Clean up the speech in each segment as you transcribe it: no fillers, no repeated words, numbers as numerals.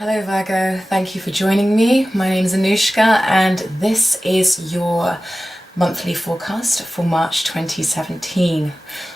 Hello Virgo, thank you for joining me. My name is Anushka and this is your monthly forecast for March 2017.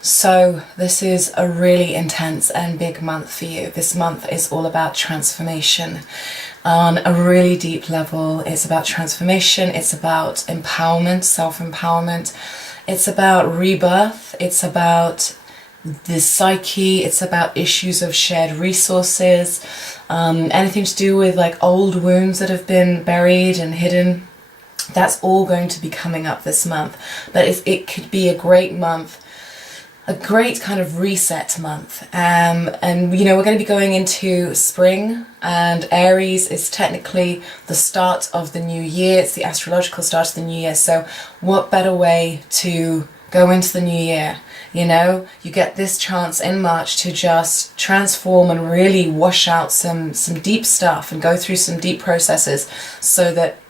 So this is a really intense and big month for you. This month is all about transformation. On a really deep level, it's about transformation, it's about empowerment, self-empowerment, it's about rebirth, it's about the psyche, it's about issues of shared resources, anything to do with like old wounds that have been buried and hidden. That's all going to be coming up this month. But it could be a great month, a great kind of reset month. And you know, we're going to be going into spring, and Aries is technically the start of the new year. It's the astrological start of the new year. So what better way to go into the new year? You know, you get this chance in March to just transform and really wash out some deep stuff and go through some deep processes, so that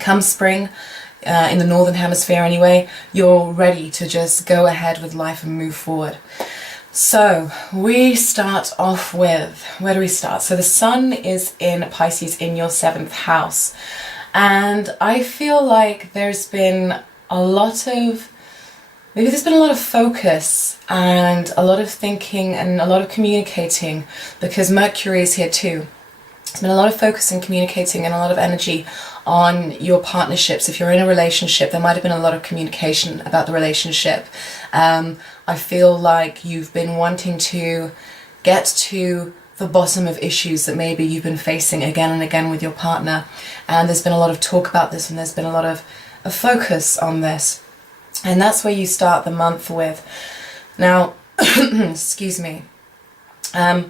come spring, in the northern hemisphere anyway, you're ready to just go ahead with life and move forward. So we start off with, where do we start? So the sun is in Pisces in your 7th house, and I feel like there's been a lot of focus and a lot of thinking and a lot of communicating, because Mercury is here too. There's been a lot of focus and communicating and a lot of energy on your partnerships. If you're in a relationship, there might have been a lot of communication about the relationship. I feel like you've been wanting to get to the bottom of issues that maybe you've been facing again and again with your partner. And there's been a lot of talk about this, and there's been a lot of focus on this. And that's where you start the month with. Now, excuse me. The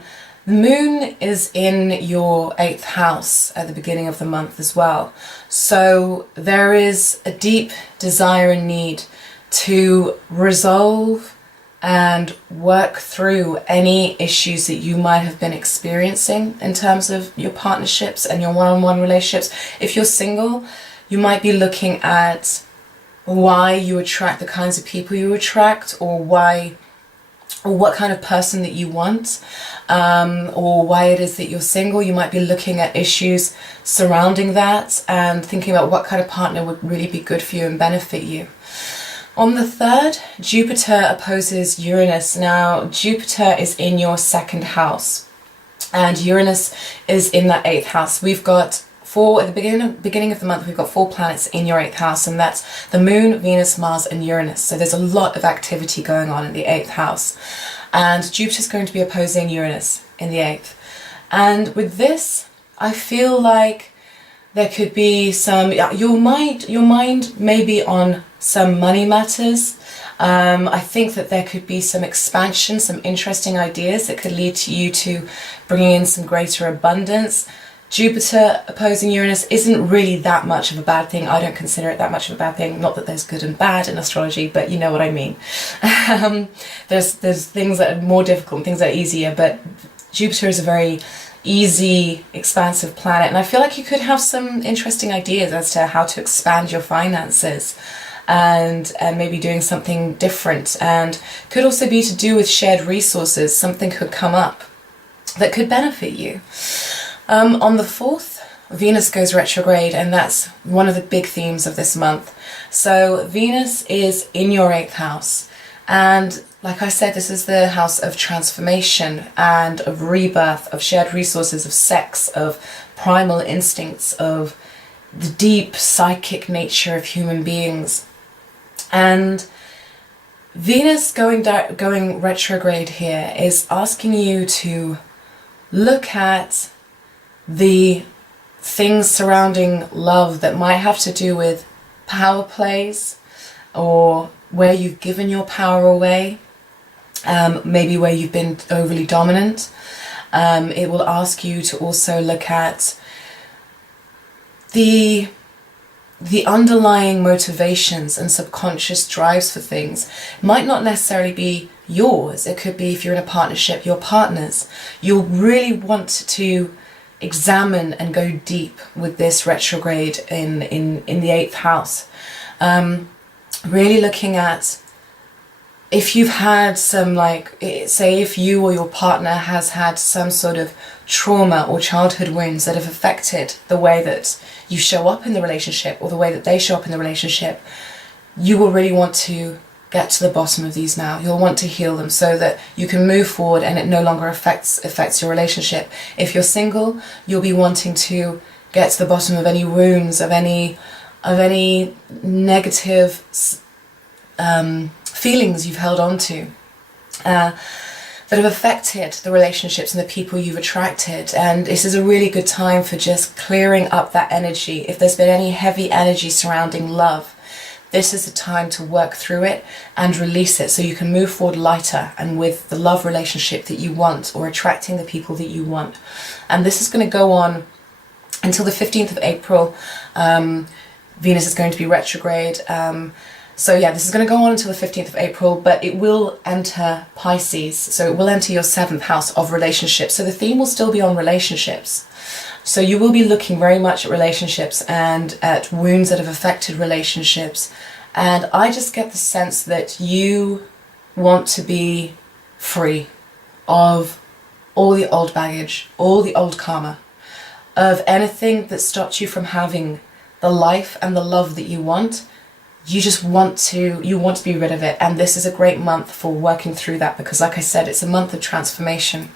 moon is in your 8th house at the beginning of the month as well. So there is a deep desire and need to resolve and work through any issues that you might have been experiencing in terms of your partnerships and your one-on-one relationships. If you're single, you might be looking at why you attract the kinds of people you attract, or what kind of person that you want, or why it is that you're single. You might be looking at issues surrounding that and thinking about what kind of partner would really be good for you and benefit you. On the 3rd, Jupiter opposes Uranus. Now, Jupiter is in your 2nd house and Uranus is in that 8th house. We've got at the beginning of the month, we've got 4 planets in your 8th house, and that's the Moon, Venus, Mars, and Uranus. So there's a lot of activity going on in the 8th house. And Jupiter's going to be opposing Uranus in the 8th. And with this, I feel like there could be some, your mind may be on some money matters. I think that there could be some expansion, some interesting ideas that could lead to you to bringing in some greater abundance. Jupiter opposing Uranus isn't really that much of a bad thing. I don't consider it that much of a bad thing. Not that there's good and bad in astrology, but you know what I mean. There's things that are more difficult and things that are easier, but Jupiter is a very easy, expansive planet, and I feel like you could have some interesting ideas as to how to expand your finances and maybe doing something different. And could also be to do with shared resources. Something could come up that could benefit you. On the 4th, Venus goes retrograde, and that's one of the big themes of this month. So Venus is in your 8th house, and like I said, this is the house of transformation and of rebirth, of shared resources, of sex, of primal instincts, of the deep psychic nature of human beings. And Venus going retrograde here is asking you to look at the things surrounding love that might have to do with power plays, or where you've given your power away, maybe where you've been overly dominant. It will ask you to also look at the underlying motivations and subconscious drives for things. It might not necessarily be yours. It could be, if you're in a partnership, your partner's. You'll really want to examine and go deep with this retrograde in the 8th house. Really looking at if you've had some, like, say if you or your partner has had some sort of trauma or childhood wounds that have affected the way that you show up in the relationship or the way that they show up in the relationship, you will really want to get to the bottom of these now. You'll want to heal them so that you can move forward and it no longer affects your relationship. If you're single, you'll be wanting to get to the bottom of any wounds, of any negative feelings you've held on to that have affected the relationships and the people you've attracted. And this is a really good time for just clearing up that energy. If there's been any heavy energy surrounding love, this is the time to work through it and release it so you can move forward lighter and with the love relationship that you want, or attracting the people that you want. And this is going to go on until the 15th of April. Venus is going to be retrograde. So yeah, this is going to go on until the 15th of April, but it will enter Pisces. So it will enter your 7th house of relationships. So the theme will still be on relationships. So you will be looking very much at relationships and at wounds that have affected relationships. And I just get the sense that you want to be free of all the old baggage, all the old karma, of anything that stopped you from having the life and the love that you want. You want to be rid of it. And this is a great month for working through that, because like I said, it's a month of transformation.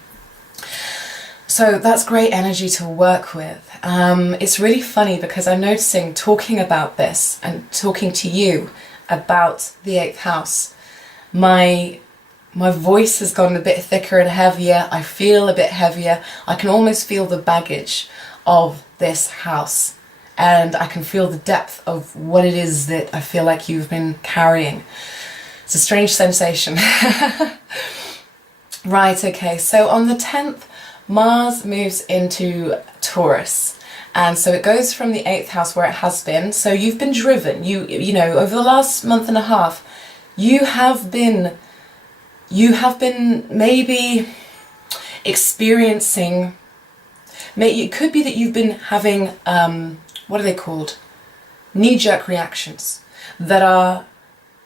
So that's great energy to work with. It's really funny because I'm noticing, talking about this and talking to you about the 8th house, my voice has gotten a bit thicker and heavier. I feel a bit heavier. I can almost feel the baggage of this house. And I can feel the depth of what it is that I feel like you've been carrying. It's a strange sensation. Right, okay, so on the 10th, Mars moves into Taurus. And so it goes from the 8th house where it has been. So you've been driven, you know, over the last month and a half, you have been maybe experiencing, it could be that you've been having, what are they called? Knee-jerk reactions that are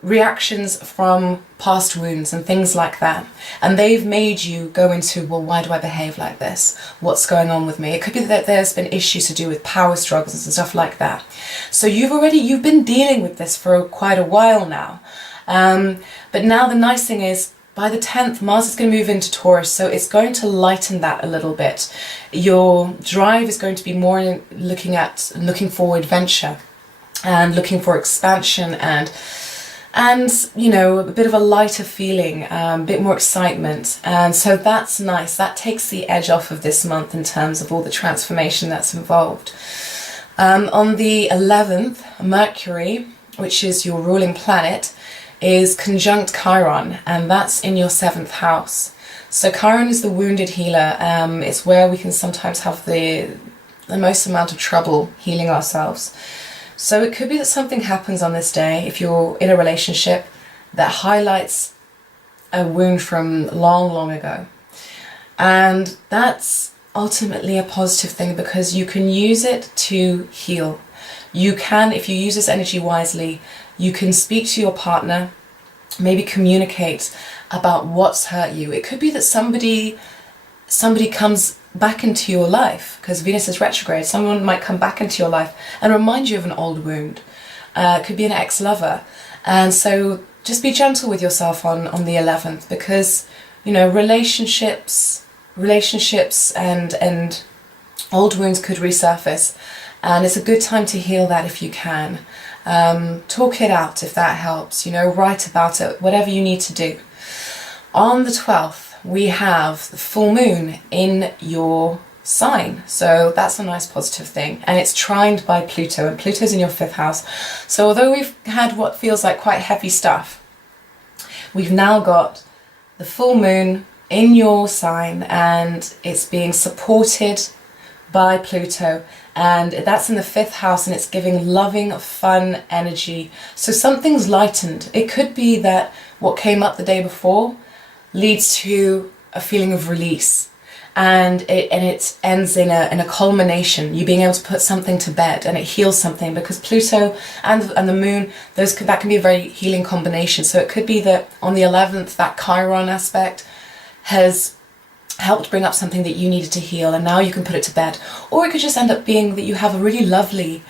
reactions from past wounds and things like that. And they've made you go into, well, why do I behave like this? What's going on with me? It could be that there's been issues to do with power struggles and stuff like that. So you've been dealing with this for quite a while now. But now the nice thing is, by the 10th, Mars is going to move into Taurus, so it's going to lighten that a little bit. Your drive is going to be more looking for adventure and looking for expansion and you know, a bit of a lighter feeling, a bit more excitement. And so that's nice. That takes the edge off of this month in terms of all the transformation that's involved. On the 11th, Mercury, which is your ruling planet, is conjunct Chiron, and that's in your 7th house. So Chiron is the wounded healer. It's where we can sometimes have the most amount of trouble healing ourselves. So it could be that something happens on this day, if you're in a relationship, that highlights a wound from long, long ago. And that's ultimately a positive thing, because you can use it to heal. You can, if you use this energy wisely, you can speak to your partner, maybe communicate about what's hurt you. It could be that somebody comes back into your life, because Venus is retrograde. Someone might come back into your life and remind you of an old wound. It could be an ex-lover. And so just be gentle with yourself on the 11th, because, you know, relationships and old wounds could resurface. And it's a good time to heal that if you can. Talk it out if that helps, you know, write about it, whatever you need to do. On the 12th, we have the full moon in your sign. So that's a nice positive thing. And it's trined by Pluto, and Pluto's in your 5th house. So although we've had what feels like quite heavy stuff, we've now got the full moon in your sign, and it's being supported by Pluto, and that's in the 5th house, and it's giving loving, fun energy. So something's lightened. It could be that what came up the day before leads to a feeling of release, and it ends in a culmination, you being able to put something to bed, and it heals something, because Pluto and the moon, that can be a very healing combination. So it could be that on the 11th, that Chiron aspect has helped bring up something that you needed to heal, and now you can put it to bed. Or it could just end up being that you have a really lovely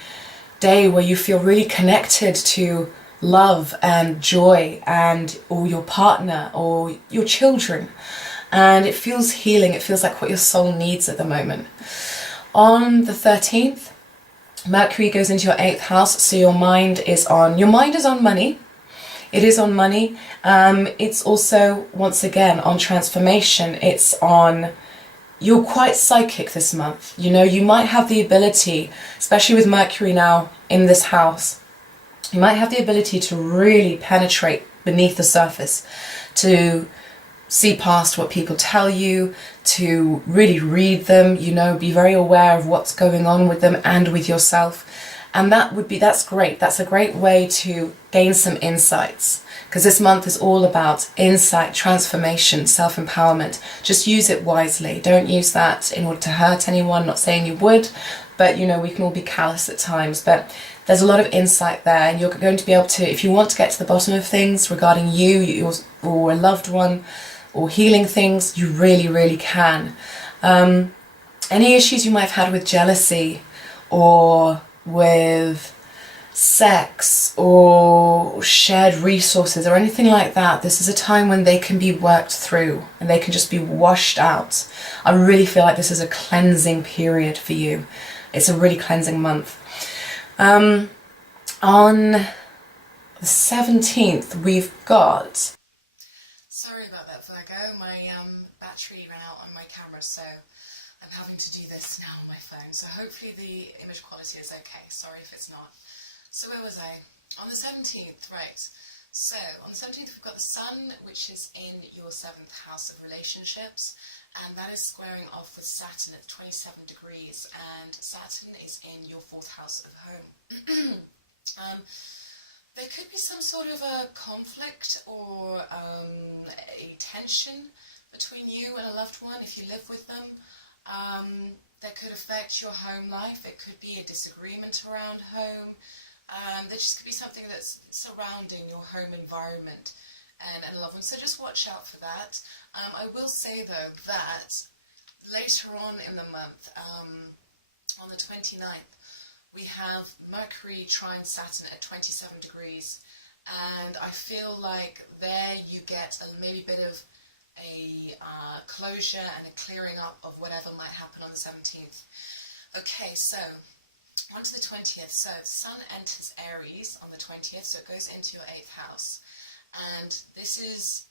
day where you feel really connected to love and joy and or your partner or your children, and it feels healing. It feels like what your soul needs at the moment. On the 13th, Mercury goes into your 8th house, so your mind is on money. It is on money. It's also, once again, on transformation. It's on, you're quite psychic this month. You know, you might have the ability, especially with Mercury now in this house, you might have the ability to really penetrate beneath the surface, to see past what people tell you, to really read them, you know, be very aware of what's going on with them and with yourself. And that's great. That's a great way to gain some insights, because this month is all about insight, transformation, self-empowerment. Just use it wisely. Don't use that in order to hurt anyone. Not saying you would, but you know, we can all be callous at times. But there's a lot of insight there, and you're going to be able to, if you want to get to the bottom of things regarding you or a loved one, or healing things, you really, really can. Any issues you might have had with jealousy or with sex or shared resources or anything like that, this is a time when they can be worked through and they can just be washed out. I really feel like this is a cleansing period for you. It's a really cleansing month. On the 17th, we've got... Sorry about that, Virgo. My battery ran out on my camera, so I'm having to do this now on my phone. So hopefully the image quality is okay. Sorry if it's not. So where was I? On the 17th, right. So on the 17th, we've got the Sun, which is in your 7th house of relationships, and that is squaring off with Saturn at 27 degrees, and Saturn is in your 4th house of home. There could be some sort of a conflict or a tension between you and a loved one if you live with them. That could affect your home life. It could be a disagreement around home. There just could be something that's surrounding your home environment and a loved one. So just watch out for that. I will say though that later on in the month, on the 29th, we have Mercury trine Saturn at 27 degrees, and I feel like there you get maybe a bit of a closure and a clearing up of whatever might happen on the 17th. Okay, so on to the 20th. So Sun enters Aries on the 20th, so it goes into your 8th house, and this is,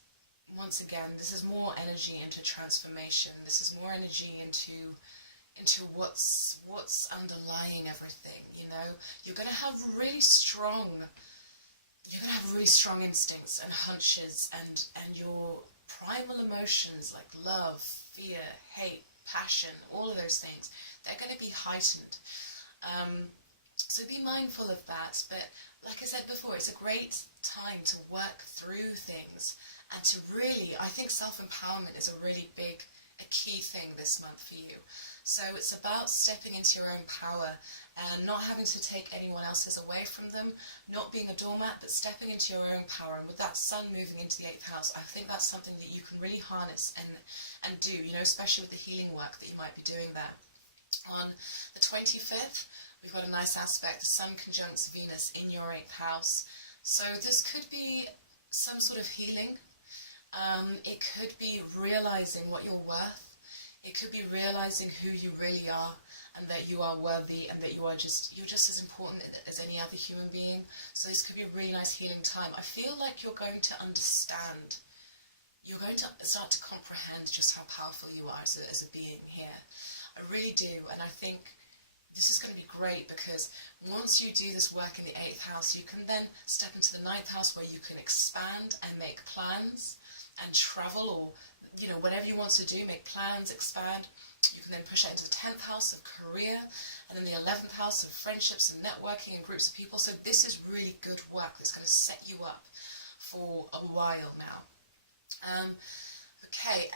once again, this is more energy into transformation. This is more energy into what's underlying everything. You know, you're going to have really strong instincts and hunches, and your primal emotions like love, fear, hate, passion, all of those things, they're going to be heightened. So be mindful of that. But like I said before, it's a great time to work through things and to really, I think self-empowerment is a key thing this month for you. So it's about stepping into your own power and not having to take anyone else's away from them, not being a doormat, but stepping into your own power. And with that Sun moving into the 8th house, I think that's something that you can really harness and do, you know, especially with the healing work that you might be doing there. On the 25th, we've got a nice aspect, Sun conjuncts Venus in your 8th house. So this could be some sort of healing. It could be realizing what you're worth. It could be realizing who you really are, and that you are worthy, and that you're just as important as any other human being. So this could be a really nice healing time. I feel like you're going to understand. You're going to start to comprehend just how powerful you are as a being here. I really do, and I think this is going to be great, because once you do this work in the 8th house, you can then step into the 9th house where you can expand and make plans and travel, or you know, whatever you want to do, make plans, expand. You can then push it into the 10th house of career, and then the 11th house of friendships and networking and groups of people. So this is really good work that's going to set you up for a while now. Okay,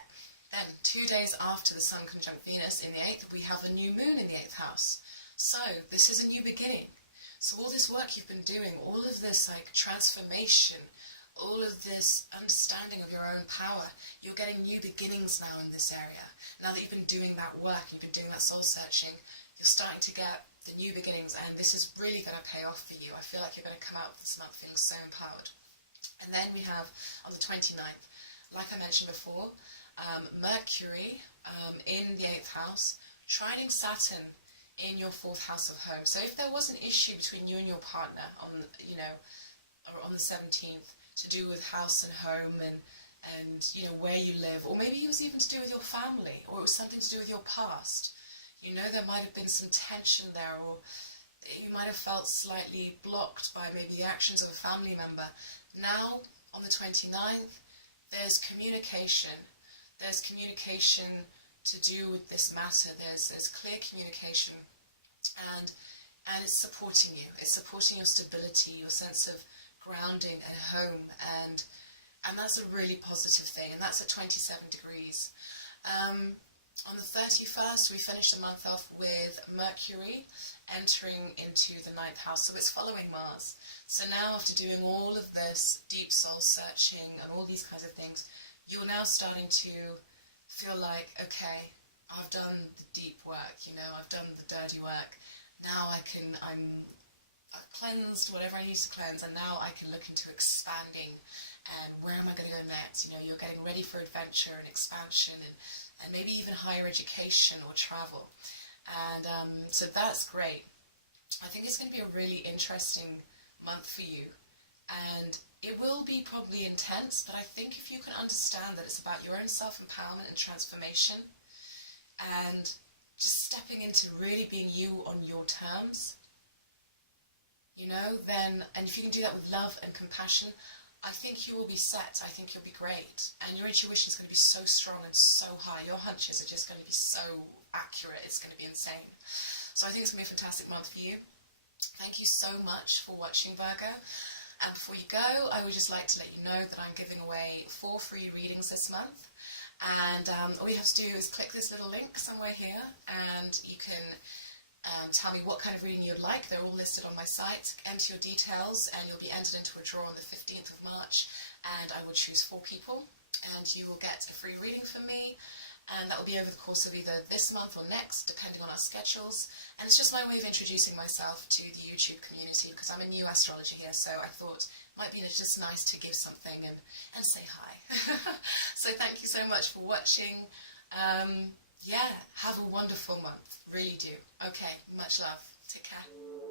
then 2 days after the Sun conjunct Venus in the 8th, we have a new moon in the 8th house. So this is a new beginning. So all this work you've been doing, all of this like transformation, all of this understanding of your own power. You're getting new beginnings now in this area. Now that you've been doing that work, you've been doing that soul searching, you're starting to get the new beginnings, and this is really going to pay off for you. I feel like you're going to come out of this month feeling so empowered. And then we have on the 29th, like I mentioned before, Mercury in the 8th house, trining Saturn in your 4th house of home. So if there was an issue between you and your partner on, on the 17th to do with house and home and where you live, or maybe it was even to do with your family, or it was something to do with your past, there might have been some tension there, or you might have felt slightly blocked by maybe the actions of a family member. Now, on the 29th, there's communication. There's communication to do with this matter. There's clear communication, and it's supporting you. It's supporting your stability, your sense of grounding and home, and that's a really positive thing, and that's at 27 degrees. On the 31st, we finish the month off with Mercury entering into the 9th house, so it's following Mars. So now, after doing all of this deep soul searching and all these kinds of things, you're now starting to feel like, okay, I've done the deep work, I've done the dirty work. Now I've cleansed whatever I need to cleanse, and now I can look into expanding, and where am I going to go next? You're getting ready for adventure and expansion, and maybe even higher education or travel. And so that's great. I think it's going to be a really interesting month for you. And it will be probably intense, but I think if you can understand that it's about your own self-empowerment and transformation, and just stepping into really being you on your terms, then, and if you can do that with love and compassion, I think you will be set. I think you'll be great. And your intuition is going to be so strong and so high. Your hunches are just going to be so accurate. It's going to be insane. So I think it's going to be a fantastic month for you. Thank you so much for watching, Virgo. And before you go, I would just like to let you know that I'm giving away 4 free readings this month. And all you have to do is click this little link somewhere here, and you can tell me what kind of reading you'd like. They're all listed on my site. Enter your details, and you'll be entered into a draw on the 15th of March, and I will choose 4 people, and you will get a free reading from me, and that will be over the course of either this month or next, depending on our schedules. And it's just my way of introducing myself to the YouTube community, because I'm a new astrologer here, so I thought it might be just nice to give something and say hi. So thank you so much for watching. Yeah, have a wonderful month. Really do. Okay, much love. Take care.